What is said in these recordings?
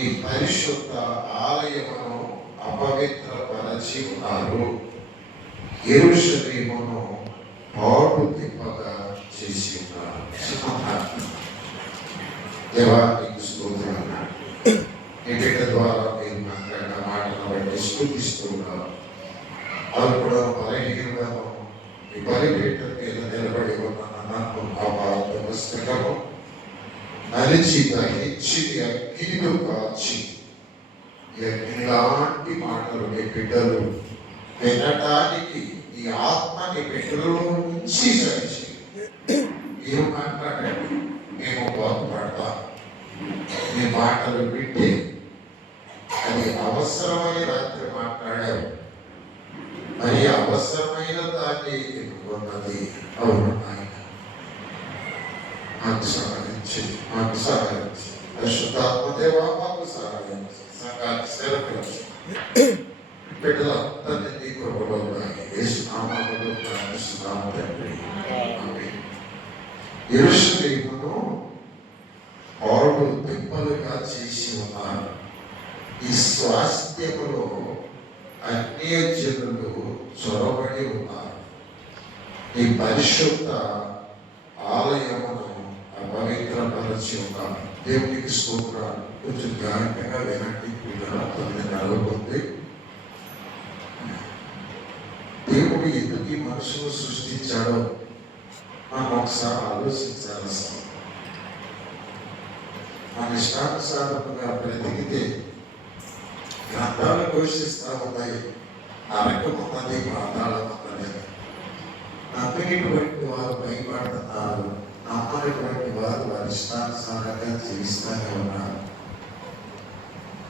ఈ పరిశుద్ధ ఆలయమును అపవిత్రపరచి ఉన్నారు. యెరూషలేమును పాడు తిప్పగా చేసి ఉన్నారు. దేవా నీకు స్తోత్రాలు. నీ బిడ్డ ద్వారా మీరు మాట్లాడిన మాటను బట్టి స్తుతిస్తూ ఉన్నారు. అది కూడా బలహీనను ఈ బలిపీఠ మీద నిలబడి ఉన్న నాకు పుస్తకము నలిచి గ్రహించి అగ్నిలో కాల్చి ఇలాంటి మాటలు మీ బిడ్డలు వినడానికి ఈ ఆత్మని బిడ్డలో నుంచి సరిచి మీరు మాట్లాడండి, మేము బాగుపడతాం. మీ మాటలు వింటే అది అవసరమని రాత్రి మాట్లాడారు, మరి అవసరమైన దాన్ని ఎన్నుకున్నది. అవును ఆయన మాకు సహాయించి పరిశుద్ధాత్మదేవా మాకు సహాయించి సంఘాన్ని స్థిరపరిచి బిడ్డలందరినీ నీ కృపలో ఉన్నాయి. యేసు నామములో ప్రార్థిస్తున్నాము తండ్రి. ఆమేన్. యెరూషలేమును పాడు తిప్పలుగా చేసి ఉన్నారు. ఈ స్వాస్థ్యములో అన్యజనులు చొరబడి ఉన్నారు. ఈ పరిశుద్ధ ఆలయమును అపవిత్రపరచి ఉన్నారు. దేవునికి స్తోత్రాలు. కొంచెం జాగ్రత్తగా వినండి. 9:40 దేవుడు ఎందుకు ఈ మనుషులు సృష్టించాడో మనం ఒకసారి ఆలోచించాలి. మన ఇష్టానుసారంగా బ్రతికితే గ్రంథాలు ఘోషిస్తూ ఉన్నాయి. నరకమున్నది, పాతాళం ఉన్నది. నమ్మినటువంటి వారు భయపడుతున్నారు, నమ్మనటువంటి వారు వారి ఇష్టానుసారంగా జీవిస్తూనే ఉన్నారు.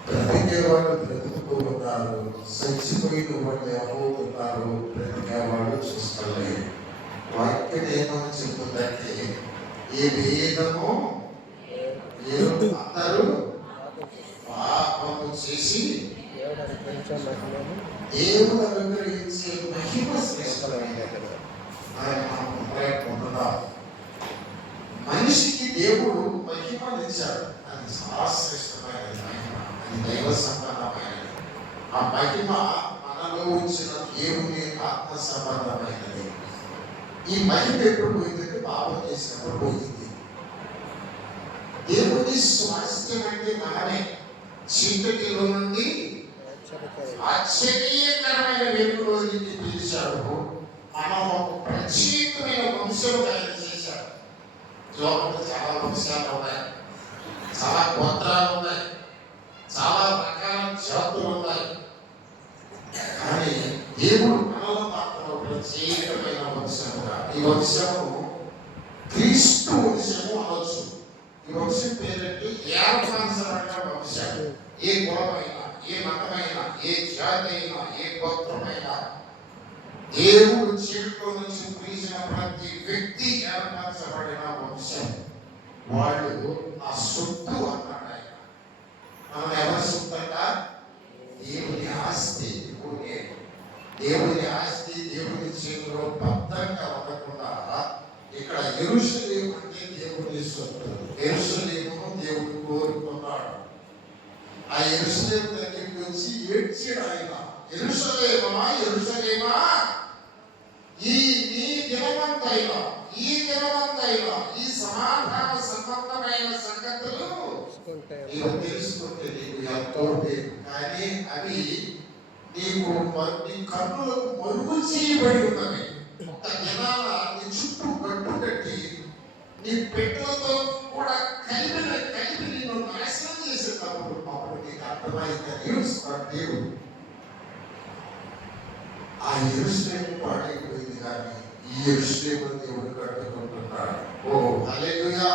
బ్రతికే వాళ్ళు బ్రతుకుతూ ఉన్నారు, చచ్చిపోయిన వాళ్ళు ఏమవుతున్నారు, బ్రతికే వాళ్ళు చూస్తలేదు. వాక్యం ఏమని చెప్తుందంటే ఈ వేదము అందరూ పాపము చేసి దేవుడు అనుగ్రహించే మహిమ శ్రేష్టమైనది. మనిషికి దేవుడు మహిమనిచ్చాడు. అది చాలా శ్రేష్టమైనది మహిమ. అది దైవ సంబంధమైనది. ఆ మహిమ మనలో ఉంచిన దేవుని ఆత్మ సంబంధమైనది. ఈ మహిమ ఎప్పుడు పోయిందంటే పాపం చేసినప్పుడు పోయింది. దేవుని స్వాస్థ్యం అంటే మనమే. చీకటిలో నుండి ఆశ్చర్యకరమైన వెలుగులోకి పిలిచాడు. మనం ఒక ప్రత్యేకమైన వంశం ఆయన చేశాడు. లోకంలో చాలా వంశాలు ఉన్నాయి, చాలా గోత్రాలు ఉన్నాయి, చాలా రకాల జాతులు ఉన్నాయి. కానీ దేవుడు మనలో మాత్రం ప్రత్యేకమైన వంశముగా, ఈ వంశము క్రీస్తు వంశము అనొచ్చు. ఈ వంశం పేరంటే ఏర్పరచబడిన వంశం. ఏ కులమైనా, ఏ మతమైనా, ఏ జాతి అయినా, ఏ గోత్రమైనా దేవుడు చీకటిలో నుంచి పిలిచిన ప్రతి వ్యక్తి ఏర్పరచబడిన వంశం. వాళ్ళు నా సొత్తు అన్నాడు ఆయన. మనం ఎవరి సొత్తంట? దేవుని ఆస్తి. దేవుని ఆస్తి దేవుని చేతిలో బద్ధంగా ఉండకుండా ఇక్కడ యెరూషలేము అంటే దేవుని సొత్తు. యెరూషలేమును దేవుడు కోరుకున్నాడు. ఆ యెరూషలేము దగ్గరికి వచ్చి ఏడ్చాడు ఆయన. యెరూషలేమా, యెరూషలేమా, ఈ దినమంతైనా ఈ సమాధాన సంబంధమైన సంగతులు నీవు తెలుసుకుంటే నీకు ఎంతో పేరు. కానీ అవి నీకు నీ కన్నులకు మరుగు చేయబడి ఉన్నవి. ఒక దినాల నీ చుట్టూ గట్టు కట్టి నీ పెట్టలతో కూడా కలిపి నిన్ను నాశనం చేసేటప్పుడు అప్పుడు నీకు అర్థమైందని దేవుడు. ఆ యెరూషలేము పాడైపోయింది, కానీ ఈ యెరూషలేము దేవుడు కట్టుకుంటున్నాడు. ఓ హల్లెలూయా.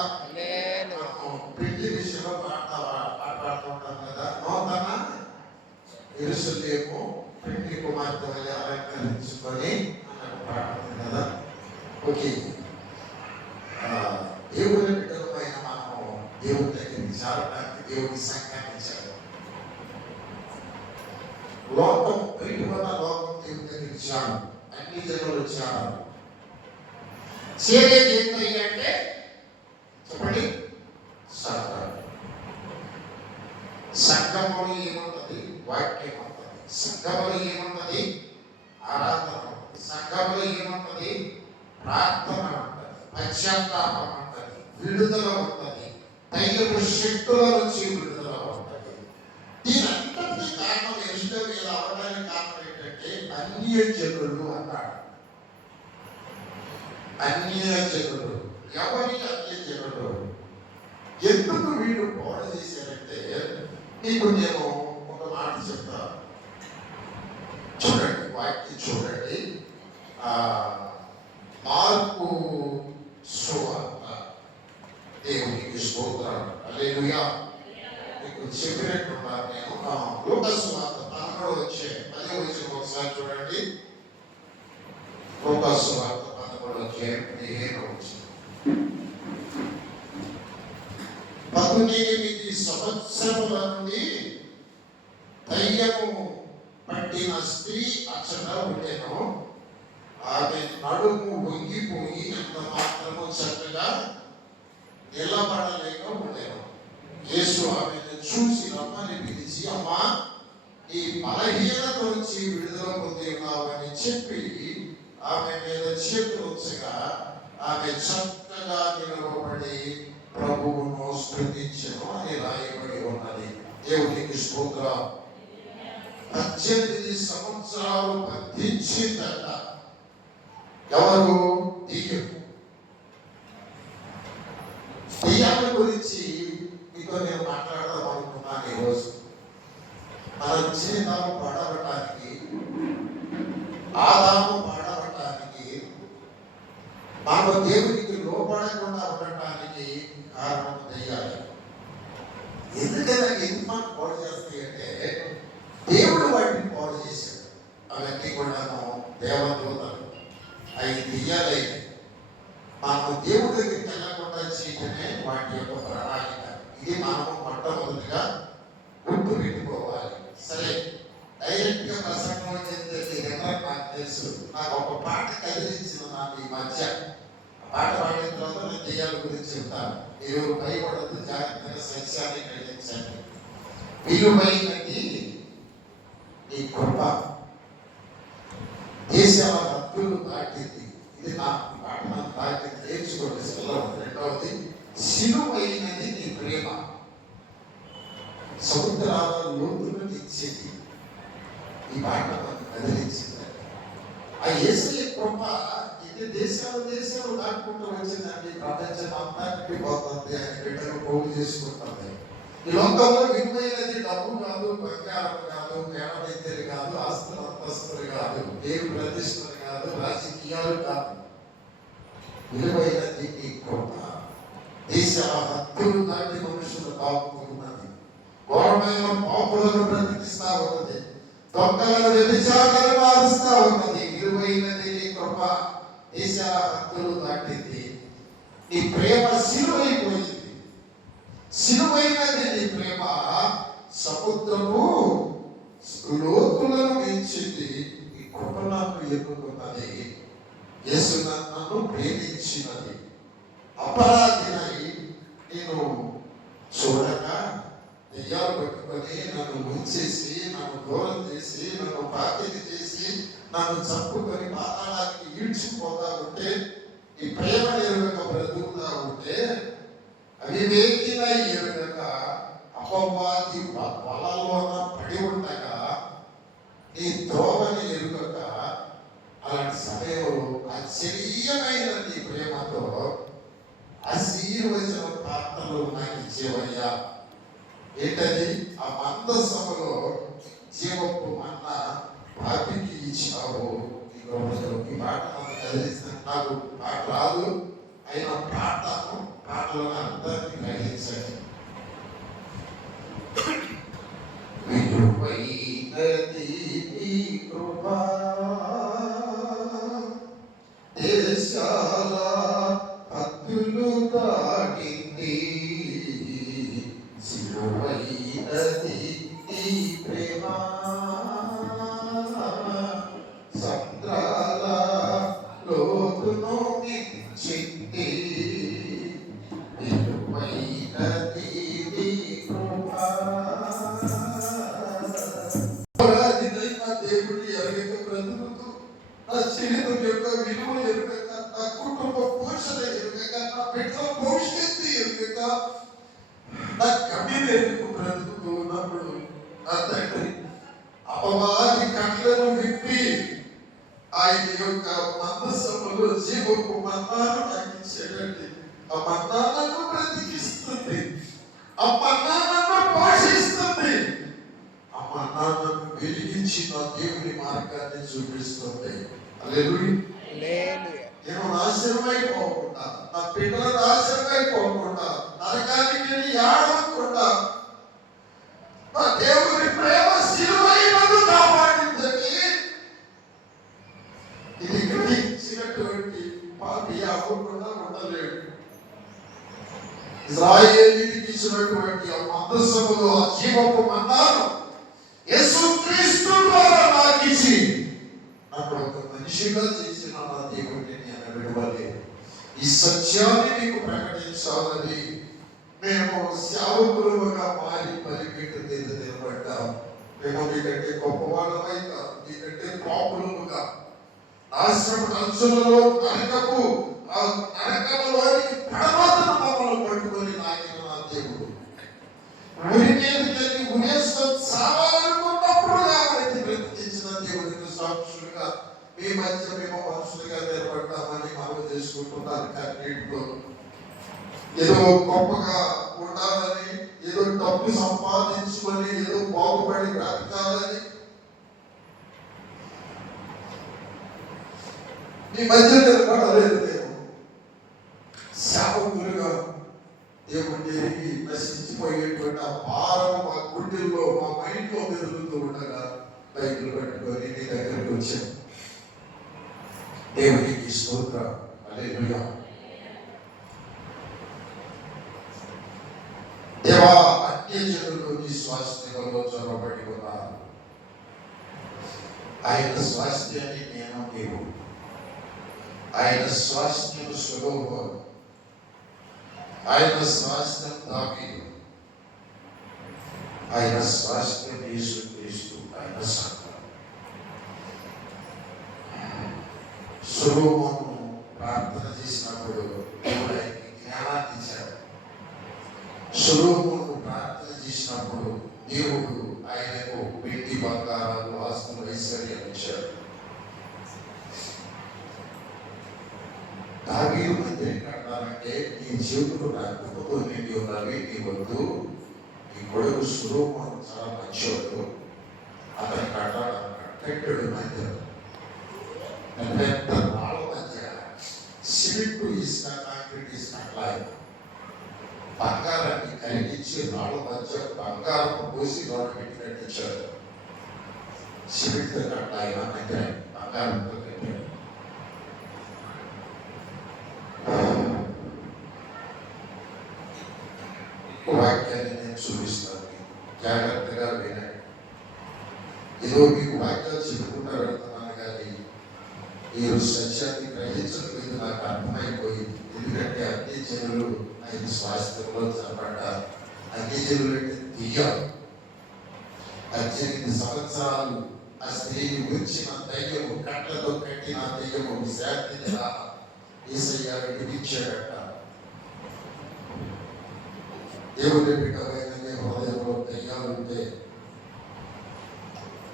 పెళ్లి విషయంలో మాట్లాడుతుంటాం కదా. నూతన యెరూషలేము పెళ్లి కుమార్తె వల్ల అలంకరించుకొని పాడుతుంది కదా. ఓకే, దేవుని బిడ్డలమైన మనము దేవుని దగ్గరికి చేరడానికి దేవుని సంఖ్యాన్ని చేయాలి. లోకం బయట వల్ల లోకం దేవుని దగ్గరికి చేరాలి. అన్ని జనులు చేరాలి. చేరేది ఏంటంటే చెప్పండి, సాతాను. సంఘములో ఏముంటది? వాక్యం ఉంటుంది. సంఘములో ఏముంటది? ఆరాధన ఉంటుంది. సంఘములో ఏముంటది? ప్రార్థన ఉంటుంది, పశ్చాత్తాపం ఉంటుంది, విడుదల ఉంటుంది, దైవపు శక్తుల నుంచి విడుదల ఉంటుంది. దీనంతటి కారణం ఎరుసలేము మీద అవడానికి కారణం ఏంటంటే అన్యజనులు అన్నాడు. అన్యజనులు. ఎవరి అన్యజనులు? ఎందుకు వీళ్ళు బోధ చేశారంటే మీకు నేను ఒక మాట చెప్తాను. చూడండి, వాక్యం చూడండి. మార్కు సువార్త. దేవునికి స్తోత్రాలు. హల్లెలూయా. మీకు చెప్పినట్టున్నారు. నేను లూకా సువార్త 11వ అధ్యాయం 10వ వచనం ఒకసారి చూడండి. లూకా సువార్త 11వ అధ్యాయం 15వ వచనం. 18 సంవత్సరముల నుండి దయ్యము పట్టిన స్త్రీ అచ్చట ఉండెను. ఆమె నడుము వంగిపోయి ఎంత మాత్రము చక్కగా నిలబడలేక ఉండెను. యేసు ఆమెను చూసి రమ్మని పిలిచి, అమ్మా, ఈ బలహీనత నుంచి విడుదల పొంది ఉన్నావని చెప్పి ఆమె మీద చేతులు ఉంచగా ఆమె చక్కగా నిలబడి ప్రభువును స్తుతించెను అని రాయబడి ఉన్నది. దేవునికి స్తోత్రం. 18 సంవత్సరాలు బంధించిందట. ఎవరు? దెయ్యాల గురించి మీతో నేను మాట్లాడదాం అనుకున్నాను ఈరోజు. మన జీవితాలు పడవటానికి, ఆదాము పడవటానికి, మనం దేవునికి లోపడకుండా ఉండటానికి కారణం దెయ్యాలు. ఎందుకంటే ఎందుకు పాడు చేస్తాయంటే దేవుడు వాటిని పాడు చేశాడు. అవన్నీ కూడాను దేవదూతలు, అవి దెయ్యాలైనవి. మనము దేవుడి దగ్గరికి వెళ్ళకుండా చేయటమే వాటి యొక్క ప్రణాళిక. ఇది మనము మొట్టమొదటిగా గుర్తు పెట్టుకోవాలి. సరే, డైరెక్ట్ గా ప్రసంగం చెందే నాకు తెలుసు. నాకు ఒక పాట కదిలించిన నాకు ఈ మధ్య. పాట పాడిన తర్వాత నేను దెయ్యాల గురించి చెప్తాను. మీరు భయపడద్దు, జాగ్రత్తగా సత్యాన్ని గ్రహించండి. విలువైనది నీ కృప, దేశాల హద్దులు దాటింది. ఇది నా పాట, నాకు దాటింది. నేర్చుకోండి సెలవు. రెండవది, సిలువైనది నీ ప్రేమ, సముద్రాల లోతులను ఇచ్చేది. ఈ పాట మనకు కదిలించింది. ఆ యేసయ్య కృప ఇది దేశాలు దాటుకుంటూ వచ్చిందండి. ప్రపంచం అంతటికి పోతుంది. ఆయన బిడ్డలు పోగు చేసుకుంటుంది. ఈ లోకంలో విలువైనది డబ్బు కాదు, బంగారం కాదు, పేదలు కాదు, ఆస్తులు అంతస్తులు కాదు, పేరు ప్రతిష్టలు కాదు, రాజకీయాలు కాదు. విలువైనది ఈ కృప. దేశాల హద్దులు దాటి మనుషులు బాగుతున్నది. ఘోరమైన పాపులను ప్రకటిస్తా ఉన్నది. దొంగలను వ్యభిచారాలను మారుస్తా ఉన్నది. విలువైనది నీ కృప. దేశాల హద్దులు దాటింది. నీ ప్రేమ సిలువైపోయింది. సిలువైనది నీ ప్రేమ. సముద్రము లోతులను మించింది. ఈ కృప నాకు ఎన్నుకున్నది. యేసు నన్ను ప్రేమించినది. అపరాధినై నేను చూడగా దెయ్యాలు పట్టుకొని నన్ను ముంచేసి, నన్ను దూరం చేసి, నన్ను బాధ్యత చేసి, నన్ను చంపుకొని పాతాళానికి ఈడ్చిపోతా ఉంటే, ఈ ప్రేమ ఎరుగక బ్రతుకుతా ఉంటే, అవివేకిన ఎరుగక అపవాది వలలోన పడి ఉండగా, నీ ద్రోవని ఎరుగక, అలాంటి సమయంలో ఆశ్చర్యమైన నీ ప్రేమతో ఆశీర్వచన ప్రార్థనలు నాకు ఇచ్చేవయ్యా. ఏంటది? ఆ మందసములో జీవపు మన్న పాపికి ఇచ్చావు. ఈ పాట నాకు కదిలిస్తాను. నాకు పాట రాదు, అయినా పాటలను అర్థాన్ని గ్రహించండి. విలువైనది నీ కృపా, దేశాల హద్దులు దాటింది. సిలువైనది నీ ప్రేమ, సముద్రాల లోతును మించింది. విలువైనది జీవితం యొక్క విలువ ఎరుగక, నా కుటుంబ పోషణ ఎరుగక, నా బిడ్డల భవిష్యత్తు ఎరుగక, నా కన్నీరు బ్రతుకుతూ ఉన్నప్పుడు నా తండ్రి అపవాది కళ్ళను విప్పి ఆయన యొక్క మందసములో జీవపు మన్నాను నాకు ఇచ్చేటండి. ఆ మన్నాను బ్రతికిస్తుంది, ఆ మన్నాను పోషిస్తుంది, ఆ మన్నాను వెలిగించి నా దేవుని మార్గాన్ని చూపిస్తుంది. హల్లెలూయా. నేను నాశనమైపోకుండా, నా పిల్లలు నాశనమైపోకుండా, నరకానికి వెళ్ళి ఆడకుండా నా దేవుని ప్రేమ సిలువై నన్ను కాపాడిందని ఇది గ్రహించినటువంటి పాపి అవ్వకుండా ఉండలేడు. ఇశ్రాయేలీయులకు ఇచ్చినటువంటి ఆ మందసములో ఆ జీవపు మన్నాను యేసుక్రీస్తు ద్వారా నాకు ఇచ్చి అక్కడ ఒక మనిషిగా చేసిన నా దేవుడిని నేను విడవలేదు. ఈ సత్యాన్ని నీకు ప్రకటించాలని మేము సేవకులుగా మారి పరిగెట్టు మీద నిలబడ్డాం. మేము నీకంటే గొప్పవాళ్ళమై కాదు, నీకంటే పాపులముగా నాశనపు అంచులలో నరకములోనికి పడవతన మమ్మల్ని పట్టుకొని నాయన నా దేవుడు ఉరి మీదకి వెళ్ళి ఉరేసుకొని చావాలనుకున్నప్పుడు ఎవరైతే బ్రతికించిన దేవుడికి సాక్షులుగా మీ మధ్య మేము మనుషులుగా నిలబడ్డామని మనవి చేసుకుంటున్నారు. కన్నీటితో ఏదో గొప్పగా ఉండాలని, ఏదో డబ్బు సంపాదించుకొని, ఏదో బాగుపడి బ్రతకాలని మీ మధ్య నిలబడలేదు. నేను సేవకులుగా దేవుడు ఎరిగి నశించిపోయేటువంటి ఆ భారం మా గుండెల్లో, మా మైండ్లో పెరుగుతూ ఉండగా బైబిల్ పట్టుకొని నీ దగ్గరికి వచ్చాం. దేవునికి స్తోత్రం. హల్లెలూయా. దేవా, అన్యజనులు నీ స్వాస్థ్యంలో చొరబడి ఉన్నారు. ఆయన స్వాస్థ్యాన్ని నేను నీవు, ఆయన స్వాస్థ్యం సొలొమోను, ఆయన స్వాస్థ్యం దావీదు, ఆయన స్వాస్థ్యం యేసుక్రీస్తు, ఆయన సంఘం. సొలొమోను ప్రార్థన చేసినప్పుడు దేవుడు ఆయనకి జ్ఞానాన్ని ఇచ్చాడు. సొలొమోను ప్రార్థన చేసినప్పుడు దేవుడు ఆయనకు వెండి బంగారాలు, ఆస్తులు, ఐశ్వర్యాలు ఇచ్చాడు. దావీదు మందిరం కట్టాలంటే నీ జీవితంలో రక్తముతో నిండి ఉన్నవి నీ వద్దు. నీ కొడుకు సొలొమోను చాలా మంచివాడు, అతను కట్టాడు మందిరం. పెద్ద రాళ్ళ మధ్య సిమెంట్, ఇసుక, కాంక్రీట్, ఇసుక అట్లా బంగారాన్ని కలిగించి రాళ్ళ మధ్య బంగారం పోసి రాళ్ళు పెట్టి కట్టించాడు. సిమెంట్ కట్టాయి మందిరం, బంగారంతో కట్టాడు. వాక్యాన్ని నేను చూపిస్తాను, జాగ్రత్తగా వినండి. ఏదో మీకు వాక్యాలు చెప్పుకుంటూ వెళ్తున్నాను కానీ మీరు సత్యాన్ని గ్రహించలేదు. నాకు అర్థమైపోయింది. ఎందుకంటే అన్ని జనులు ఆయన స్వాస్థ్యంలో చదవడ్డారు. అన్ని జనులు అంటే దియ్యాలు. 18 సంవత్సరాలు ఆ స్త్రీని గురించిన దయ్యము, కట్లతో కట్టిన దయ్యము శాంతిని యేసయ్య విడిపించాడట. దేవుని బిడ్డమైన హృదయంలో దయ్యాలు ఉంటే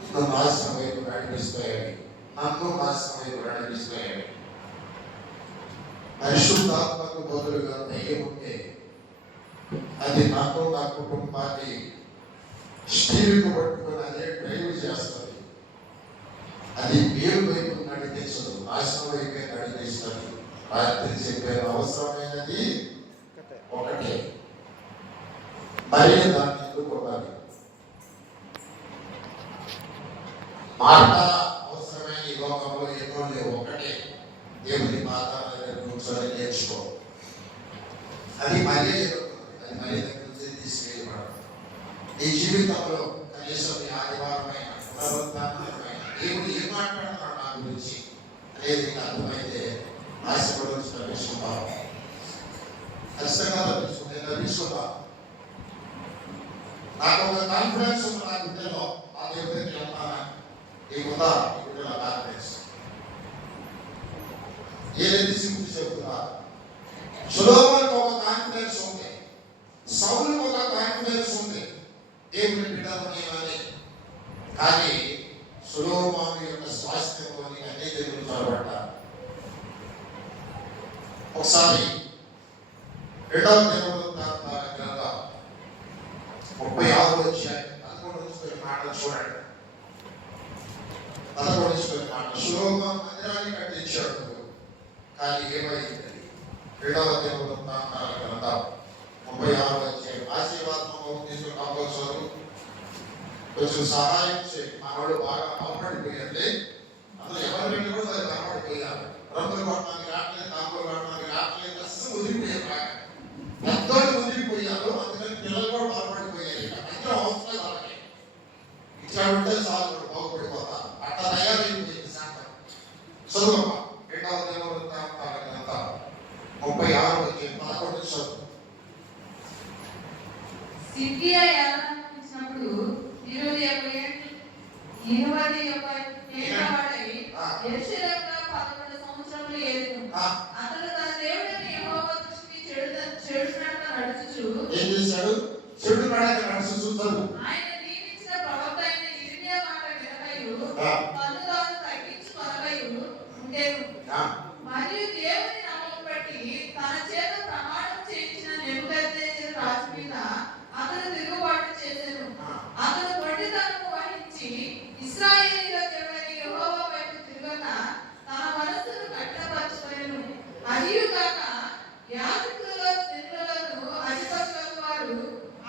నిన్ను నాశనం వైపు నడిపిస్తాయని, నన్ను నాశనం వైపు నడిపిస్తాయని. పరిశుద్ధాత్మకు బదులుగా దయ్యం ఉంటే అది నన్ను, నా కుటుంబాన్ని స్టీరింగ్ పట్టుకొని అదే డ్రైవ్ చేస్తుంది. అది మేలు వైపు నడిపించదు, నాశనం వైపే నడిపిస్తుంది. రాత్రి చెప్పే అవసరమైనది ఒకటే, మరి దాన్ని ఎదుర్కొనాలి. మాట అవసరమైన ఈ లోకంలో ఎన్నో లేవు. ఒకటే, దేవుని మాట దగ్గర కూర్చొని నేర్చుకో. అది మరీ అది మరీ దగ్గర నుంచి తీసుకెళ్ళబడదు. నీ జీవితంలో కనీసం నీ ఆదివారమైన, పునరుద్ధానమైన దేవుడు ఏం మాట్లాడుతున్నాడు నా గురించి అనేది నీకు అర్థమైతే నాశపడి నుంచి లభిస్తున్నావు. ఖచ్చితంగా లభిస్తున్నావు. నాకు ఒక కాన్ఫిడెన్స్ ఉంది నా బిడ్డలో, ఆ దేవుడికి వెళ్తానని. నీకుందా ఈ బిడ్డల కాన్ఫిడెన్స్? ఏదైతే సింపుల్ చెప్తున్నారు. సొలొమోనుకు ఒక కాన్ఫిడెన్స్ ఉంది, సౌలుకు ఒక కాన్ఫిడెన్స్ ఉంది, దేవుని బిడ్డలని అని. కానీ సొలొమోను యొక్క స్వాస్థ్యంలోని అనేక దేవులు చొరబడ్డారు. ఒకసారి 2వ దినవృత్తాంతాల గ్రంథం 36వ అధ్యాయం 11 మాటలు చూడండి. 11 మాటలు. సొలొమోను మందిరాన్ని కట్టించాడు, కానీ ఏమైంది? 2వ దినవృత్తాంతాల గ్రంథం 36వ అధ్యాయం. ఆశీర్వాదం తీసుకుని కావచ్చు, కొంచెం సహాయం చేయి. మనవాడు బాగా అవపడిపోయింది. అందులో ఎవరి వెళ్ళి కూడా అవపడిపోయారు. రంగులు కొట్టడానికి రావట్లేదు, తాంబూలు కొట్టడానికి రావట్లేదు, అసలు వదిలిపోయారు. పెద్దోళ్ళు వదిలిపోయారు, అందుకని పిల్లలు కూడా బాగుపడిపోయారు. అందరూ అవసరం వాళ్ళకి ఇట్లా ఉంటే చాలు బాగుపడిపోతారు. అట్లా తయారైపోయింది శాంతం. చదువు 2వ దినవృత్తాంతాల గ్రంథం 36వ అధ్యాయం 11 చదువు. సిద్కియా యాజమాన్యమిచ్చినప్పుడు 20 ఏళ్లవాడై యెరూషలేములో 11 సంవత్సరములు ఏలెను. అతడు తన దేవుడైన యెహోవా దృష్టికి చెడునడక నడుచుచు ఏం చేశాడు? చెడు నడక నడుచుచు. ఆయన నియమించిన ప్రవక్త అయిన యిర్మీయా మాట వినకయు తన్ను తాను తగ్గించుకొనకయు ఉండెను. మరియు దేవుని నామమును బట్టి తన చేత ప్రమాణం చేయించిన నెబుకద్నెజరు రాజు మీద అతడు తిరుగుబాటు చేసెను. అతడు మొండితనము వహించి ఇశ్రాయేలీయుల దేవుడైన యెహోవా వైపు తిరుగక తన మనస్సును కఠినపరచుకొనెను. అదియుగాక యాజకులలో జనులను అధిపతులకు వారు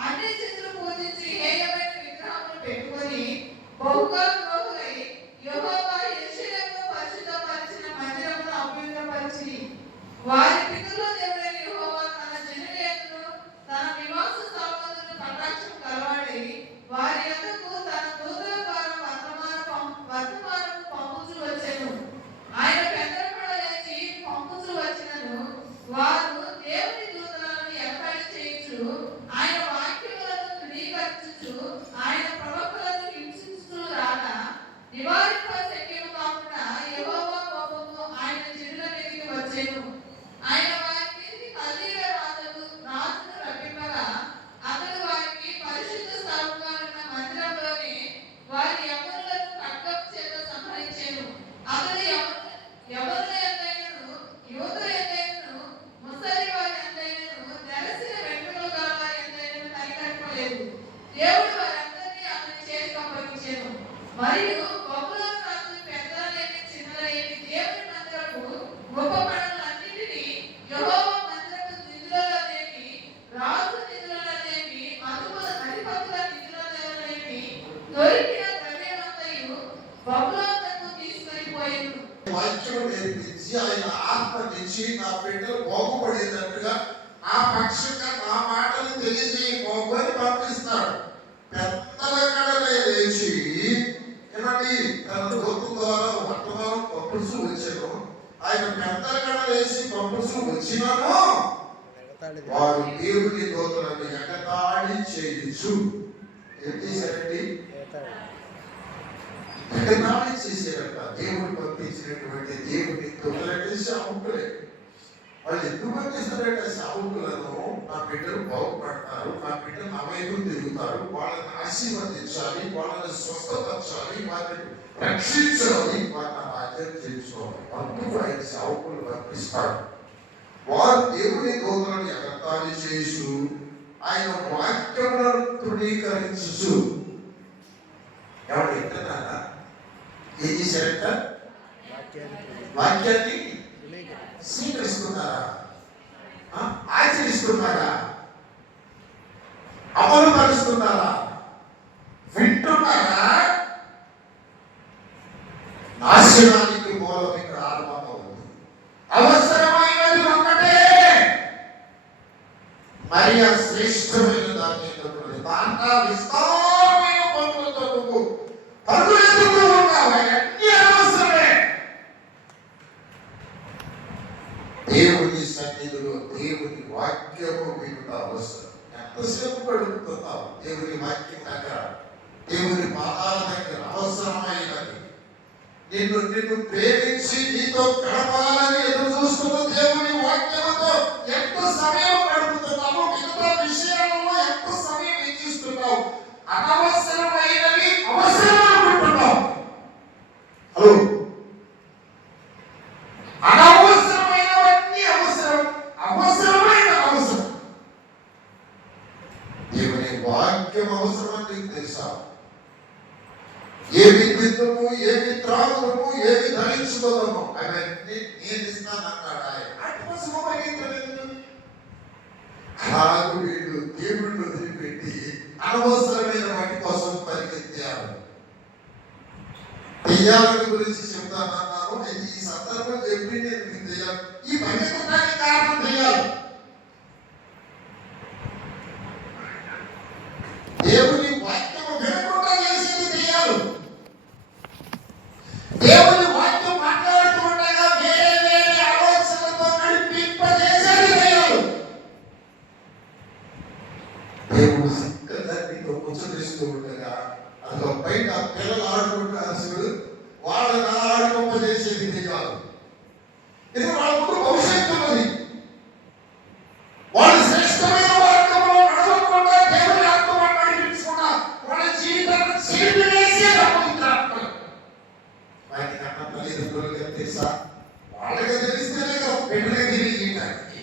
అన్యజనులు పూజించి హేయమైన విగ్రహములు పెట్టుకొని బహుగా ద్రోహులై యెహోవా యెరూషలేములో పరిశుద్ధపరిచిన మందిరమును అపవిత్రపరిచి వారి పితరుల దేవుడైన యెహోవా తన జనుల యందును తన నివాస స్థలమందును కటాక్షం కలవాడై వారి యొద్దకు తన దూతల ద్వారా వర్తమానము పంపుచు వచ్చెను. ఆయన పెద్దరపడ లేచి పంపుచు వచ్చినను వారు దేవుని దూతలను ఎగతాళి చేయుచు ఆయన వాక్యములను తృణీకరించుచు ఆయన ప్రవక్తలను హింసించుచు రాగా నివారింప శక్యము కాకుండా యెహోవా కోపము ఆయన జనుల మీదికి వచ్చెను. ఆయన వారి మీదికి కల్దీయుల రాజును రప్పింపగా అతడు వారికి పరిశుద్ధ స్థలముగా ఉన్న మందిరంలోనే వారి యవ్వనులను ఖడ్గము చేత సంహరించెను. అతడు యవ్వనుల యందైనను యువతుల యందైనను ముసలి వారి యందైనను నెలసిన వెంట్రుకలు గల వారి యందైనను కనికరింపలేదు. దేవుడు వారందరినీ అతని చేతికి అప్పగించెను. మరియు బబులోను రాజు పెద్దలేని చిన్నలేని దేవుని మందిరపు గొప్ప పనులన్నిటినీ యెహోవా మందిరపు నిధులలోనేమి రాజు నిధులలోనేమి అధిపతుల నిధులలోనేమి దొరికిన ద్రవ్యమంతయు బబులోనుకు తీసుకొని పోయెను. వాక్యం నేర్పించి ఆయన ఆత్మ నుంచి నా బిడ్డలు బాగుపడేటట్టుగా నా పక్షంగా నా మాటలు తెలియజేయబోమని పంపిస్తాడు. పెద్దల కడలే లేచి ఏమండి తన దూత ద్వారా వర్తమానం పంపుచూ వచ్చాను. ఆయన పెద్దల కడలేసి పంపుచూ వచ్చినాను వారు దేవుని దూతలను ఎగతాళి చేయించు. ఏం చేశారండి? ఎగతాళి చేశారట. దేవుడు పంపించినటువంటి దేవుని దూతలంటే సేవకులే. వాళ్ళు ఎందుకు పంపిస్తారంటే సేవకులను నా బిడ్డలు బాగుపడతారు, నా బిడ్డలు నా వైపు తిరుగుతారు, వాళ్ళని ఆశీర్వదించాలి, వాళ్ళని స్వస్థపరచాలి, వాళ్ళని రక్షించాలి, వాళ్ళని బాధ్యత చేయించుకోవాలి. అందుకు ఆయన సేవకులు పంపిస్తాడు. వారు దేవుని దూతలను ఎగతాళి చేసు ఆయన వాక్యములను తృణీకరించు. ఎవరు ఎక్కడారా ఏం చేశారంట? వాక్యాన్ని స్వీకరిస్తున్నారా? ఆచరిస్తున్నారా? అమలు పరుస్తున్నారా? వింటున్నారా? నాశనానికి మూలం ఇక్కడ ఆరంభమవుతుంది. అవసరమైనది ఒక్కటే, మరియ శ్రేష్టమైన దాన్ని దాంట్లో విస్తారమైన పనులతో నువ్వు పరుగులెత్తుతూ ఉన్నావు. అన్ని అవసరమే. దేవుని సన్నిధిలో దేవుని వాక్యము వినుట అవసరం. ఎంతసేపు గడుపుతున్నావు దేవుని వాక్యం దగ్గర, దేవుని పాదాల దగ్గర? అవసరమైనది. నిన్ను ప్రేమించి నీతో గడపాలని ఎదురు అనుకుంటున్నావు. అనవసరమైనవి అవసరం అనుకుంటున్నావు. హలో, అనవసరమైనవన్నీ అవసరం, అవసరమైన అవసరం. దేవుని వాక్యం అవసరం అని నీకు తెలుసా? ఏమి తిందుము, ఏమి త్రాగుదము, ఏమి ధరించుకోదము అవన్నీ నేను ఇస్తానన్నాడు ఆయన. అటుకోసము పరిగెత్తలేదు. అలాగూ వీళ్ళు దేవుడిని వదిలిపెట్టి అనవసరమైన వాటి కోసం పరిగెత్తారు. దెయ్యాల గురించి చెప్తానన్నాను. ఈ సందర్భం చెప్పి నేను మీకు దెయ్యాలు ఈ పరిగెత్తడానికి కారణం దెయ్యాలు. దేవుని వాక్యము వినకుండా చేసేది దెయ్యాలు. దేవుని వాక్యం మాట్లాడుతూ ఉండగా వేరే వేరే ఆలోచనలతో నడిపింపజేసేది దెయ్యాలు. దేవుడు సిక్కతో ముచ్చటిస్తూ ఉండగా అదొక బయట పిల్లలు ఆడుకుంటారు చూడు, వాళ్ళని ఆడుకోపజేసేది దెయ్యాలు. ఇది వాళ్ళ ముందు భవిష్యత్తు ఉన్నది. వాళ్ళు శ్రేష్టమైన మార్గంలో నడవకుండా దేవుని ఆత్మ నడిపించకుండా వాళ్ళ జీవితాన్ని చీల్చివేసేది అపవిత్రాత్మలు. వాటికి అన్న తల్లిదండ్రులుగా తెలుసా? వాళ్ళకి తెలిస్తేనే కదా బిడ్డలే తెలియజేయడానికి.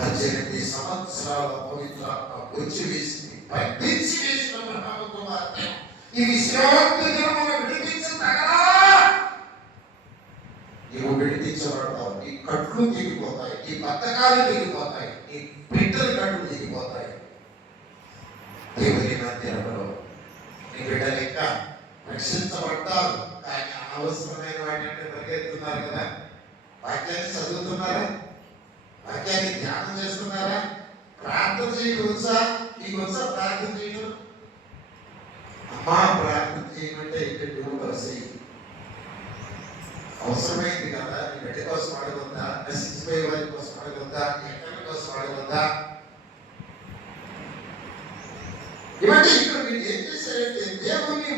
18 సంవత్సరాల పవిత్రాత్మ వచ్చి వేసింది, బంధించి వేసిన అబ్రహాము కుమార్తె ఈ విశ్రాంతి దినమున విడిపించదగరా? నీవు విడిపించబడతావు. నీ కట్లు దిగిపోతాయి, నీ బతకాలు దిగిపోతాయి, నీ బిడ్డల కట్లు దిగిపోతాయి. దేవుని మందిరంలో నీ బిడ్డలు ఇంకా రక్షించబడతారు. కానీ అనవసరమైన వాటిని పరిగెత్తున్నారు కదా. వాక్యాన్ని చదువుతున్నారా? వాక్యాన్ని ధ్యానం చేస్తున్నారా? ప్రార్థన చేయడం వచ్చా? నీకు వచ్చా ప్రార్థన చేయడం? అమ్మా ప్రార్థన చేయమంటే ఇక్కడ పరిస్థితి అవసరమైంది కదా. నీ బిడ్డ కోసం అడగొద్దా? నశించిపోయే వారి కోసం అడగొద్దా? ఎక్కడి కోసం అడగొద్దా? ఇవన్నీ ఇక్కడ మీరు ఏం చేశారంటే దేవుని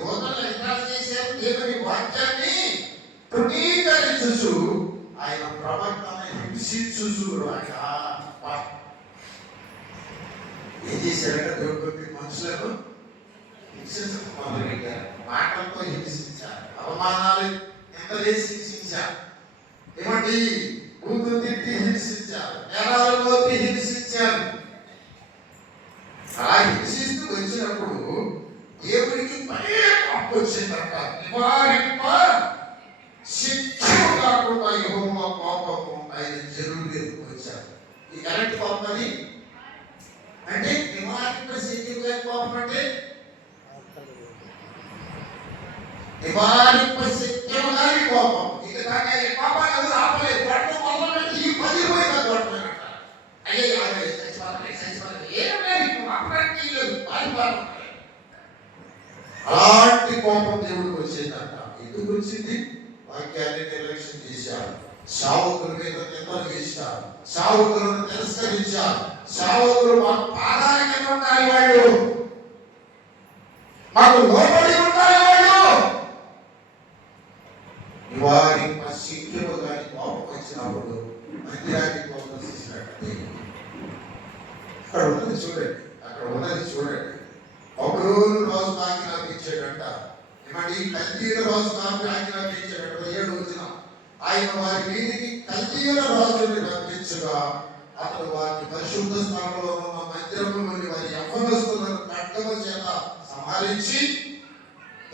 బోధనలు ఎట్లా చేశారు? దేవుని వాక్యాన్ని తృణీకరించు, ఆయన ప్రవర్తన హింసించు. ఏం చేశారంటే దేవుడి మనుషులను హింసించడం మొదలుపెట్టారు. మాటలతో హింసించారు, అవమానాలు ఎంతలేసి హింసించారు, ఏమంటే కూతురు తిట్టి హింసించారు, నేరాలు మోపి హింసించారు. అలా హింసిస్తూ వచ్చినప్పుడు దేవుడికి పడే అప్పు వచ్చిందంట. నివారింప శిక్షణ కాకుండా యెహోవా కోపము ఆయన జనుల మీదకి వచ్చారు. ఈ ఎలాంటి కోపం అది అంటే నివారింప శక్తి కోపం అంటే నివారింప శక్తి కోపం. ఇక దాకా ఈ కోపాన్ని ఎవరు ఆపలేదు. పట్టు మొదలు పెట్టి ఈ 10 పోయిన కొట్టమని అయ్యే అలాంటి కోపం దేవుడికి వచ్చేదంట. ఎందుకు వచ్చింది? వాక్యాన్ని నిర్లక్ష్యం చేశారు, సేవకుల మీద నిందలు వేశారు, సేవకులను తిరస్కరించారు. సేవకులు మాకు పాదానికి ఉండాలి, వాళ్ళు మాకు లోబడి ఉండాలి. వాళ్ళు నివారింప శక్తిలో కానీ కోపం వచ్చినప్పుడు మందిరానికి కోపం చేసినట్టు అక్కడ ఉన్నది చూడండి, అక్కడ ఉన్నది చూడండి. ఒకరు రోజు ఆజ్ఞాపించాడంట. ఏమంటే కల్దీయుల రాజు ఆజ్ఞాపించాడంట. 7వ వచనం, ఆయన వారి మీదికి కల్దీయుల రాజుని రప్పించగా అతడు వారిని పరిశుద్ధ స్థలంలో ఉన్న మందిరంలోని వారి యవ్వనస్తులను ఖడ్గము చేత సంహరించి,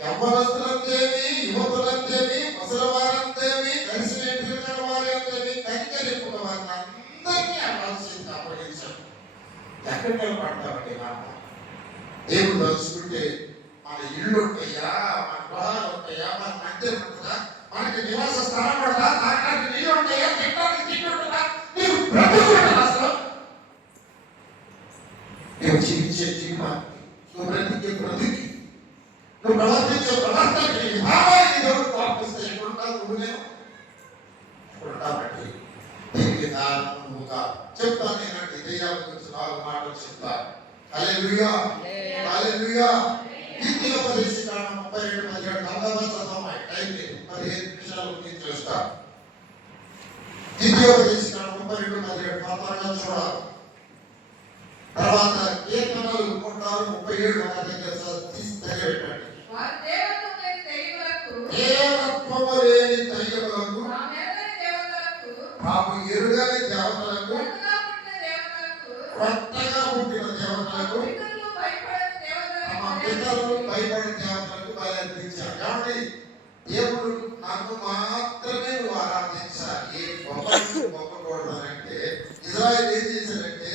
యవ్వనస్తులంతేమి, యువతులంతేమి, ముసలివారంతేమి, కలిసి తిరిగిన వారంతేమి కనికరింపుల వారిని అందరినీ అపరాధులకు అప్పగించాడు. ఎక్కడ నిలబడతామండి మనం? దేవుడు తలుచుకుంటే మన ఇల్లు ఉంటాయా, మన గృహాలు ఉంటాయా, మన మందిరం ఉంటుందా, మనకి నివాస స్థలం ఉంటుందా, తాగడానికి నీళ్ళు ఉంటాయా, తినడానికి తిండి ఉంటుందా, నీవు బ్రతుకుంటా అసలు? నువ్వు జీవించే జీవితానికి, నువ్వు బ్రతికే బ్రతికి, నువ్వు ప్రవర్తించే ప్రవర్తనకి విధానానికి దేవుడు ప్రార్థిస్తే ఎక్కడుంటావు? నువ్వు నేను ఎక్కడుంటావండి? దీనికి కారణం నువ్వు కాదు. చెప్తాను నేనంటే దెయ్యాల గురించి 4 మాటలు చెప్తాను. హల్లెలూయా, హల్లెలూయా. ద్వితీయోపదేశకాండం 32:17 గంగాధర చదవమని టైం లేదు, 15 నిమిషాలు నేను చేస్తాను. ద్వితీయోపదేశకాండం 32:17 త్వరగా చూడాలి. తర్వాత కీర్తనలు 137 ఒక దగ్గర తీసి పెట్టండి. వారు దేవత్వం లేని దైవములకు, దేవత్వము లేని దైవములకు, తాము ఎరుగని దేవతలకు, కొత్తగా పుట్టిన దేవతలకు, తమ పితరులు భయపడిన దేవతలకు బలి అర్పించారు. కాబట్టి దేవుడు నన్ను మాత్రమే నువ్వు ఆరాధించాలి, గొప్పకూడదంటే ఇజ్రాయేల్ ఏం చేశారంటే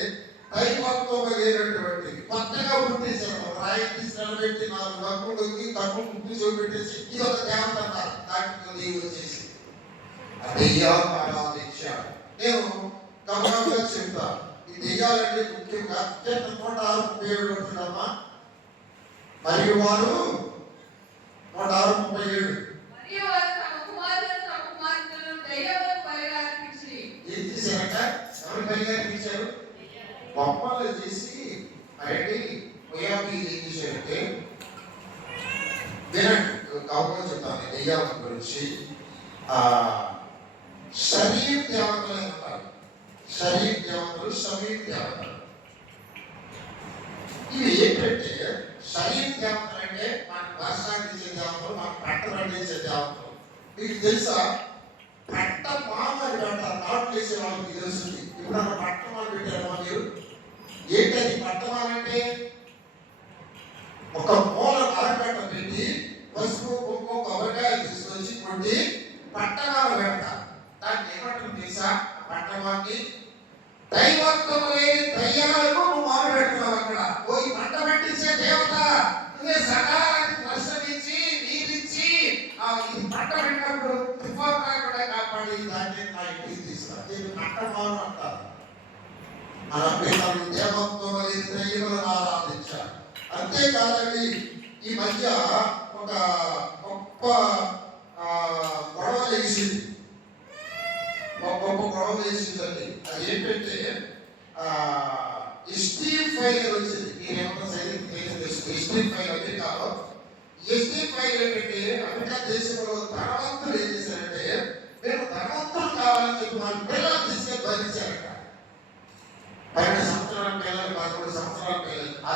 దైవత్వం లేనటువంటి కొత్తగా పుట్టించారు. రాయి తీసుకుని పెట్టి 4 గంటలకి కట్టు ముప్పి చూపెట్టేసి ఇది ఒక దేవత అన్నారు. దాంట్లో నీవు వచ్చేసి దెయ్యాలను ఆరాధించాడు. నేను గమనంగా చెప్తాను, ఈ దెయ్యాలంటే ముఖ్యంగా 106:37 ఉంటుందమ్మా. మరియు వారు 106:37 ఏం చేశారట? ఎవరు పరిగారిపించారు? బొమ్మలు చేసి బయటి మొయాబీ ఏం చేశారంటే, వినండి కావుగా చెప్తాను దెయ్యాల గురించి. శరీర దేవతలు అంటారు. శరీర దేవతలు, సమీర దేవతలు. ఇవి ఏంటంటే శరీర దేవతలు అంటే మనకు వర్షాన్ని ఇచ్చే దేవతలు, మనకు పంటలు పండించే దేవతలు. మీకు తెలుసా పట్ట మామని అంటారు, నాట్లు వేసే వాళ్ళకి తెలుస్తుంది. ఇప్పుడు అక్కడ పట్టమాలు పెట్టారమ్మా మీరు. ఏంటది పట్టమాలంటే? ఒక మూల అరగట్ట పెట్టి పసుపు కుంకుమ కొబ్బరికాయ తీసుకొచ్చి కొట్టి పట్టణాలు పెడతారు. దాన్ని ఏమంటారు తెలుసా? పట్టణాన్ని దైవత్వం లేని దయ్యాలకు నువ్వు మొదలు పెడుతున్నావు. అక్కడ పోయి పంట పెట్టించే దేవత నువ్వే సకాలానికి వర్షమిచ్చి నీరిచ్చి పంట పెట్టినప్పుడు తుఫాను రాకుండా కాపాడి దాన్ని నా ఇంటికి తీసుకురా. దీన్ని పట్టణాలు అంటారు. మన పిల్లలు దేవత్వం లేని దయ్యములను ఆరాధించారు. అంతేకాదండి, ఈ మధ్య ఒక గొప్ప గొడవ వేసింది. వేసిందండి. అది ఏంటంటే ఎస్టీఎం ఫైల్ వచ్చింది. మీరేమన్నా సైనిక ఎస్టీఎం ఫైల్ అమెరికాలో. ఎస్టీఎం ఫైల్ ఏంటంటే అమెరికా దేశంలో ధనవంతులు ఏం చేశారంటే, మేము ధనవంతులు కావాలని చెప్పి మన పిల్లలు తీసుకొని భరించారట. 12 సంవత్సరాల పిల్లలు, 13 సంవత్సరాల పిల్లలు. ఆ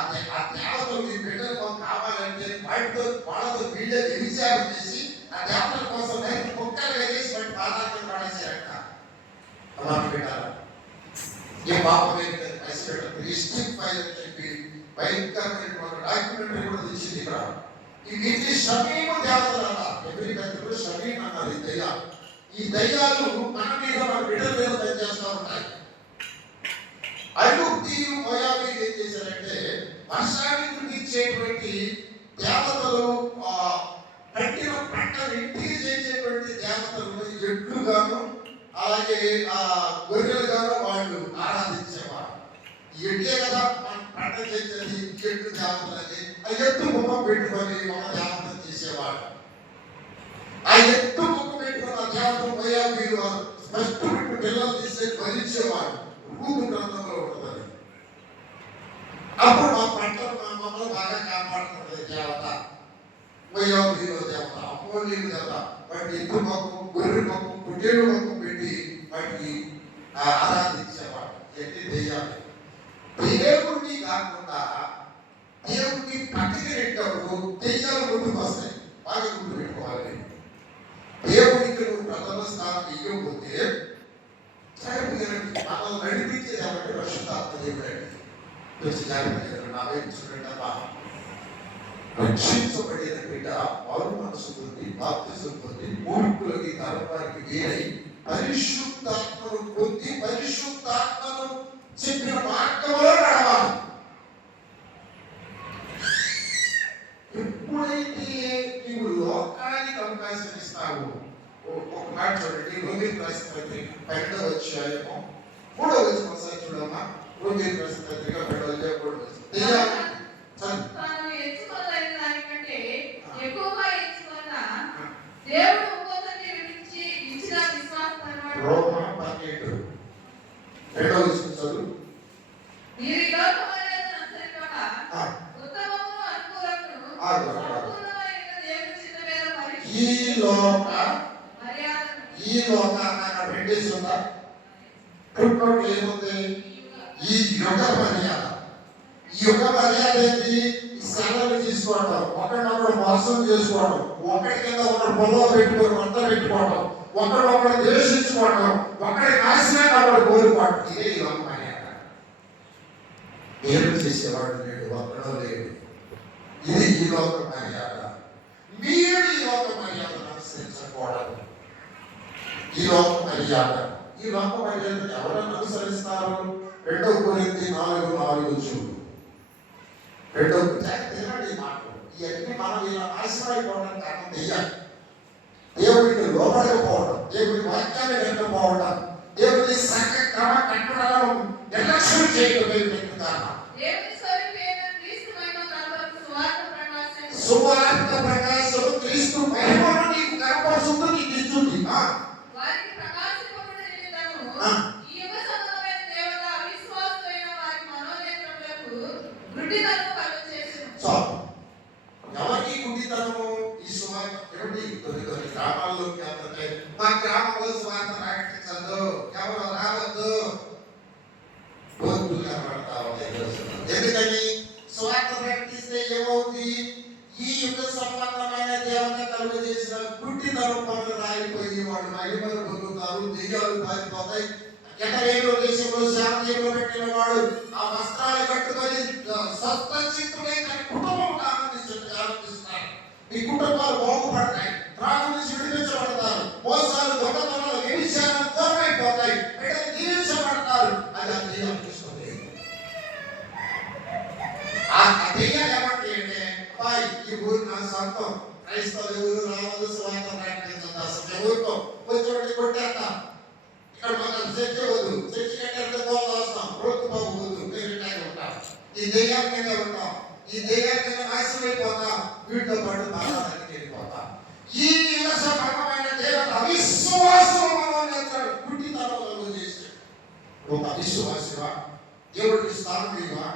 దేవతలు మీ బిడ్డలు మాకు కావాలంటే వాళ్ళతో వీళ్ళే వ్యభిచారం చేసి ఆ దేవతల కోసం కుక్కలు వేసి వాటి పాదాలను పడేసారట. అలా పెట్టారు. ఏ పాపం ఏంటంటే హిస్టరీ ఫైల్ అని చెప్పి భయంకరమైన డాక్యుమెంటరీ కూడా తీసింది ఇక్కడ. వీటి షమీము దేవతలు అన్నారు. అమెరికన్లు షమీం అన్నారు ఈ దయ్యాలు. ఈ దయ్యాలు మన మీద మన బిడ్డల మీద పనిచేస్తూ ఉంటాయి. ఐగుప్తీయులు మోయాబీలు ఏం చేశారంటే వర్షాన్ని కురిపించేటువంటి దేవతలు, కట్టిన పంటలు ఇంటికి చేసేటువంటి దేవతలు ఎడ్లుగాను అలాగే గొర్రెలుగాను వాళ్ళు ఆరాధించేవారు. ఎడ్లే కదా మనం పంట చేసేది, ఎడ్లు దేవతలని. ఆ ఎత్తు ముఖం పెట్టుకొని ఒక దేవత చేసేవాడు. ఆ ఎత్తు ముఖం పెట్టుకుని ఆ దేవత మోయాబీలు ఫస్ట్ పిల్లలు తీసేది భరించేవాడు. రూపు గ్రంథంలో ఉంటుంది. అప్పుడు మా పంటలు మమ్మల్ని బాగా కాపాడుతుంది దేవత మోయాబీల దేవత, అమ్మోనీయుల దేవత. వాటి ఎద్దు మొక్కం, గొర్రె మొక్కం, పుట్టేడు మొక్కం పెట్టి వాటికి ఆరాధించేవాడు. ఎట్టి దెయ్యాలు. దేవుడిని కాకుండా దేవుడిని పక్కకి పెట్టినప్పుడు దెయ్యాలు ముందుకు వస్తాయి. బాగా గుర్తు పెట్టుకోవాలి. దేవుడికి నువ్వు ప్రథమ స్థానం ఇవ్వకపోతే మనల్ని నడిపించేది కాబట్టి పరిశుద్ధాత్మ దేవుడండి. రక్షించబడిన బిడ్డ వారు మనసు పొంది బాప్తిసం పొంది మూర్ఖులకి తరవారికి వేరై పరిశుద్ధాత్మను పొంది పరిశుద్ధాత్మను చెప్పిన మార్గంలో నడవాలి. ఎప్పుడైతే నీవు లోకానికి అవకాశం ఇస్తావు, ఒక మాట చూడండి. రోమిలకు రాసిన పత్రిక 12వ అధ్యాయము 3వ వచనం ఒకసారి చూడమ్మా. రోమిలకు రాసిన పత్రిక 12వ అధ్యాయం 3వ వచనం. తాను ఎంచుకోదగిన దానికంటే ఎక్కువగా ఎంచుకున్న దేవుడు ఇంకొకరిని విడిచి ఇచ్చిన విశ్వాసం అన్నమాట. రోమా 12 2వ వచనం చదువు. మీరు ఈ లోకమర్యాదను అనుసరింపక ఉత్తమమును అనుకూలమును సంపూర్ణమైన దేవుని చిత్తం మీద పరీక్షించి ఈ లోకాన్ని పెట్టేసి ఉందా? ఏముంది? ఈ యుగ మర్యాద. యొక్క మర్యాద ఏంటి? సెలవులు తీసుకోవటం, ఒకరినొకరు మోసం చేసుకోవడం, ఒకరి కింద ఒకరు పొలం పెట్టుకోవడం, వంట పెట్టుకోవడం, ఒకరినొకరు ద్వేషించుకోవడం, ఒకరి నాశనాన్ని ఒకరు కోరుకోవడం. ఇదే ఈ లోక మర్యాద. ఏమి చేసేవాడు లేడు, ఒక్కడో లేడు. ఇది ఈ లోక మర్యాద. మీరు ఈ లోక మర్యాదను అనుసరించకూడదు. ఈ లోక మర్యాద, ఈ లోక మర్యాదను ఎవరన్నా అనుసరిస్తారు? 2 కొరింథీ 4:4 చూడు. 2 తినండి మాటలు. ఇవన్నీ మనం ఇలా నాశనమైపోవడానికి కారణం దెయ్యాలు. దేవుడికి లోపడకపోవడం, దేవుడి వాక్యాన్ని వినకపోవడం, దేవుడి సంఘ క్రమ కట్టడాలను నిర్లక్ష్యం చేయడం కారణం. సువార్త ప్రకాశం క్రీస్తు మహిమను నీకు కనపరుస్తుంది, నీకు ఇస్తుంది. వారికి ప్రకాశింపబడిన నిమిత్తము ఈ యుగ సంబంధమైన దేవత అవిశ్వాసులైన వారి మనోనేత్రములకు గుడ్డితనము కలుగజేసెను. ఎవరికి గుడ్డితనము? ఈ సువార్త ఎవరి కొన్ని గ్రామాల్లోకి వెళ్తుంటే మా గ్రామంలో సువార్త ప్రకటించద్దు, ఎవరు రావద్దు, బోర్డులు కనబడతావు. ఎందుకని? సువార్త ప్రకటిస్తే ఏమవుతుంది? ఈ యుగ సంబంధమైన దేవత కలుగు చేసిన గుడ్డితనం పనులు రాయిపోయి వాడు మహిమలు పొందుతారు, దెయ్యాలు పారిపోతాయి. ఎటవేలో దేశంలో శాంతిలో పెట్టిన వాడు ఆ వస్త్రాలు కట్టుకొని సత్చిత్తులై తన కుటుంబం ఆనందిస్తారు. ఈ కుటుంబాలు బాగుపడతాయి, త్రాగు నుంచి విడిపించబడతారు, మోసాలు దొంగతనాలు వ్యభిచారం దూరమైపోతాయి, బిడ్డలు దీవించబడతారు. అది ఆ దెయ్యాలు చూస్తుంది. ఆ దెయ్యాలు ఏమంటే అంటే అబ్బాయి ఈ ఊరు నా సొంతం, క్రైస్తవులు ఊరు రావద్దు, సువార్త ప్రకటించద్దు, అసలు ఊరుకో కొంచెం కొట్టేస్తా, ఇక్కడ మనం చర్చ వద్దు, చర్చ కంటే పోలు వస్తాం, రోడ్డు బాబు వద్దు, మేము ఉంటాం, ఈ దెయ్యాల మీద ఉంటాం, ఈ దెయ్యాల మీద నాశనం అయిపోతాం, వీటితో పాటు బాధానికి వెళ్ళిపోతాం. ఈ యుగ సంబంధమైన దేవత అవిశ్వాసం గుడ్డితనంలో చేశాడు. ఒక అవిశ్వాసివా, దేవుడికి స్థానం ఇవ్వా,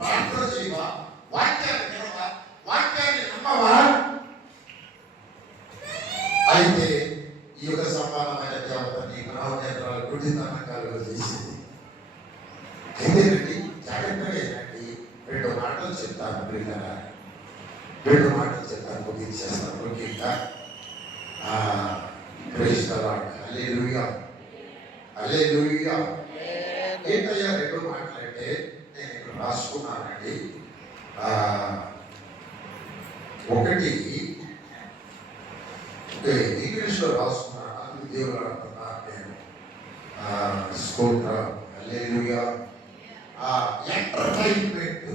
ప్రార్థన చేయవా, వాక్యాన్ని వినవా, వాక్యాన్ని నమ్మవా? అయితే ఈ యుగ సంబంధమైన దేవత నీ మనోనేత్రాలు గుడ్డితనం కలుగజేసింది. అయితేనండి జాగ్రత్తగా ఏంటండి, 2 మాటలు చెప్తాను ప్రియులారా, 2 మాటలు చెప్తాను, ముగించేస్తాను. ముఖ్యంగా ప్రైజ్ ది లార్డ్, హల్లెలూయా, హల్లెలూయా. ఏంటయ్యా 2 మాటలు అంటే నేను ఇక్కడ రాసుకున్నానండి. ఒకటి ఇంగ్లీష్లో రాసుకున్నాను, అందుకు దేవుడు అంటున్నాను నేను. స్తోత్రం, హల్లెలూయా. ఎంటర్టైన్మెంట్,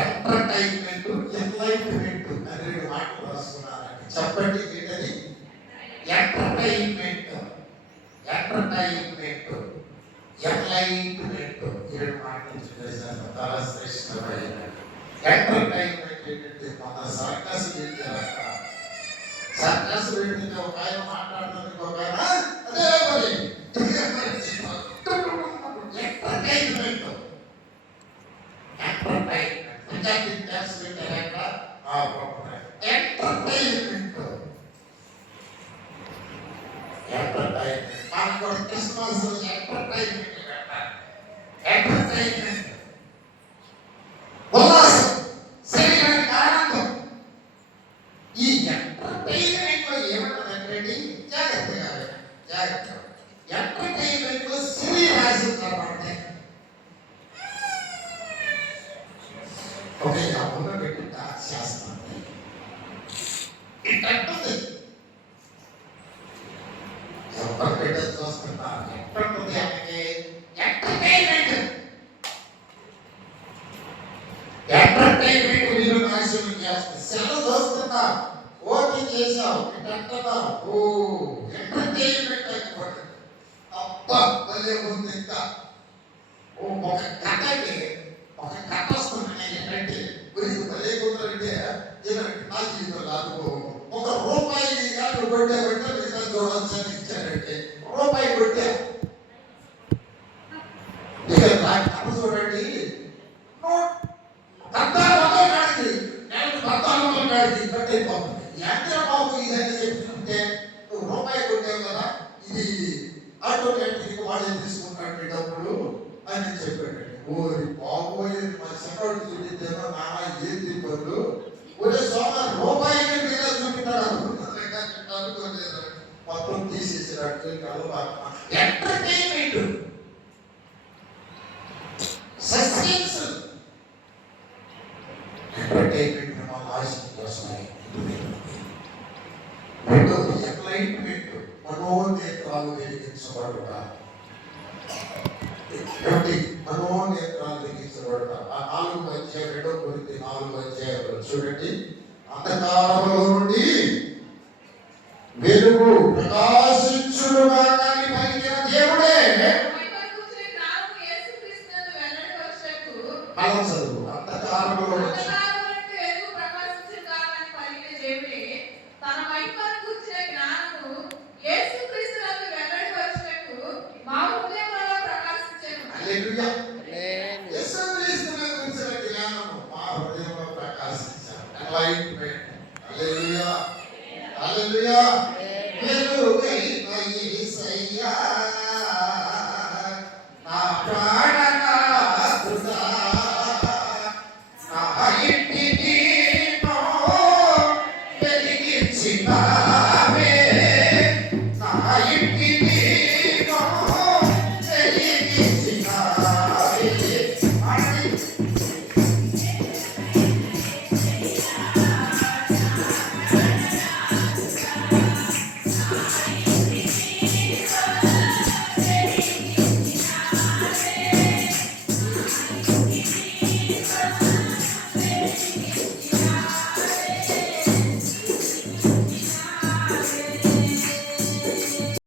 ఎంటర్టైన్మెంట్, ఎన్లైట్మెంట్ అని 2 మాటలు రాసుకున్నానండి. చెప్పండి ఏంటది? Entertainment, entertainment, enlightenment. ఈ 2 మాటలు చూసేసాను. చాలా శ్రేష్టమైన ఎంటర్టైన్మెంట్ ఏంటంటే మన సర్కస్ ఏంటారట. సర్కస్ ఏంటంటే ఒక ఆయన మాట్లాడుతుంది, ఒక ఆయన అదే మరి ఎంటర్టైన్మెంట్, ఎంటర్టైన్మెంట్ ఎంటర్టైన్మెంట్, ఎంటర్టైన్మెంట్. మనకు క్రిస్మస్ ఎంటర్టైన్మెంట్ పెట్టాలి. ఎంటర్టైన్మెంట్ ఉల్లాసం, శరీరానికి ఆనందం. ఈ ఎంటర్టైన్మెంట్ లో ఏమంటుందంటే జాగ్రత్తగా జాగ్రత్త, ఎంటర్టైన్మెంట్ లో శరీరాశం కనబడతాయి. ఒక ఎవరు పెట్టి చేస్తాను ఇట్టుంది, ఎవరు పెట్టి చూస్తున్నారు, ఎట్టుంది అంటే ఎంటర్టైన్మెంట్. ఎంటర్టైన్మెంట్ మీరు నాశనం చేస్తుంది. సెలవు చూస్తున్నా, ఓపెన్ చేసావు, అంటున్నావు, ఓ ఎంటర్టైన్మెంట్ అయిపోతుంది. అబ్బా భలే ఉంది. ఇంకా ఒక కథ అంటే ఒక కథ వస్తుంది. ఏంటంటే గురించి భలే ఉందంటే ఏదంటే నా జీవితంలో అనుభవం. ఒక రూపాయి కానీ కొట్టామంటే మిగతా చూడవచ్చు అని ఇచ్చారంటే రూపాయి కొట్టా. ఇక నా కథ చూడండి, బాబు ఇదని చెప్తుంటే నువ్వు రూపాయి కొట్టావు కదా, ఇది ఆటోమేటిక్ వాడే తీసుకుంటాడు డబ్బులు అని చెప్పాడు. ఓరి బాబోయే మన సెకండ్ చూపించేమో నాన్న ఏం తిప్పలు ఒరే సోమ రూపాయి మీద చూపించాడు అనుకోలేదు మొత్తం తీసేసినట్టు ఎంటర్టైన్మెంట్ సస్పెన్స్ ఎంటర్టైన్మెంట్ మన ఆశించి వస్తున్నాయి. రెండవది ఎంలైట్మెంట్ మనోనేత్రాలు వెలిగించబడుట. మనోనేత్రాలు వెలిగించబడుట. ఆ 4 అధ్యాయం 2 కొరింథీ 4 అధ్యాయంలో చూడండి. అంధకారంలో నుండి వెలుగు ప్రకాశించునుగా అని పలికిన దేవుడే. అలా చదువు. అంధకారంలో నుంచి హల్లెలూయా. యేసుక్రీస్తును గురించిన జ్ఞానము మా హృదయంలో ప్రకాశించాలి. ఎంలైట్మెంట్. హల్లెలూయా. హల్లెలూయా. వెలుగైన యేసయ్యా నా ప్రాణనాథుడా నా ఇంటి దీపం వెలిగించినావే నా ఇంటి దీపం వెలిగించినావే అని